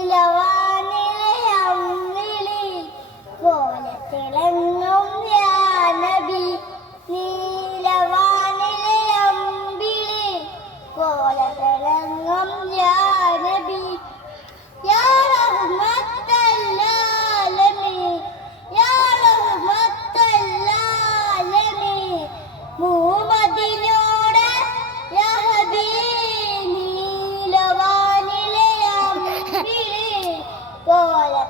നീലവാനിലെ അമ്മിളി പോലെ തിളങ്ങും യാ നബി, നീലവാനിലെ അമ്പിളി പോലെ തിളങ്ങും യാ നബി, യാ റഹ്മത്തൽ ആലമീൻ, യാ റഹ്മത്തൽ ആലമീൻ, മുഹമ്മദിനോട് യാ ഹബീബ്, നീലവാനിലെ അമ്പിളി പോലെ